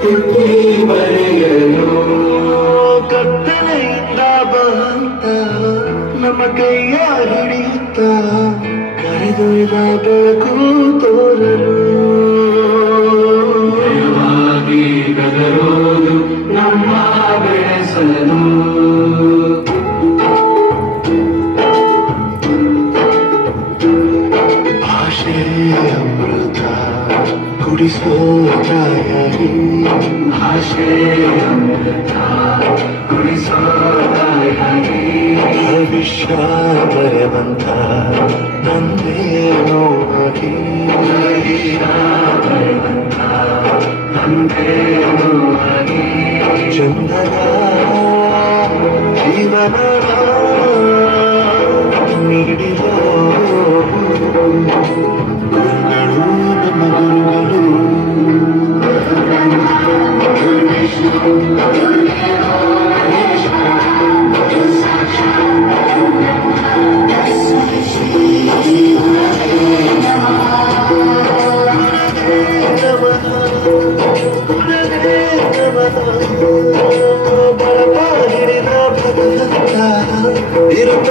ತಿದ್ದಿ ಬರೆಯಲು ಕತ್ತಲೆಯಿಂದ ಬಂತ ನಮ್ಮ ಕೈಯ ಹಿಡಿಯುತ್ತ ಕರೆದೊಯ್ದ ಬೆಳಕು ತೋರಲು ಭಯವಾಗಿ ಗದರೋದು ನಮ್ಮ ಬೆಳೆಸಲು ಆಶೆ ಅಮೃತ ಕುಡಿಸೋ ತಾಯಿ ಆಶೆ ಅಮೃತ ಕುಡಿಸೋ ತಾಯಿ ಭವಿಷ್ಯ ಬರೆವಂತ ನಂದೇ ನೋವಾಗಿ ಬರೆವಂತ ನಂದೇ ನೋವಾಗಿ ಚಂದನ ಜೀವನ ನೀಡಿರೋ ಗುರುಗಳು ನಮ್ಮ ಗುರುಗಳು ಬಳಪ ಹಿಡಿದ ಭಗವಂತ ಇರುತ್ತ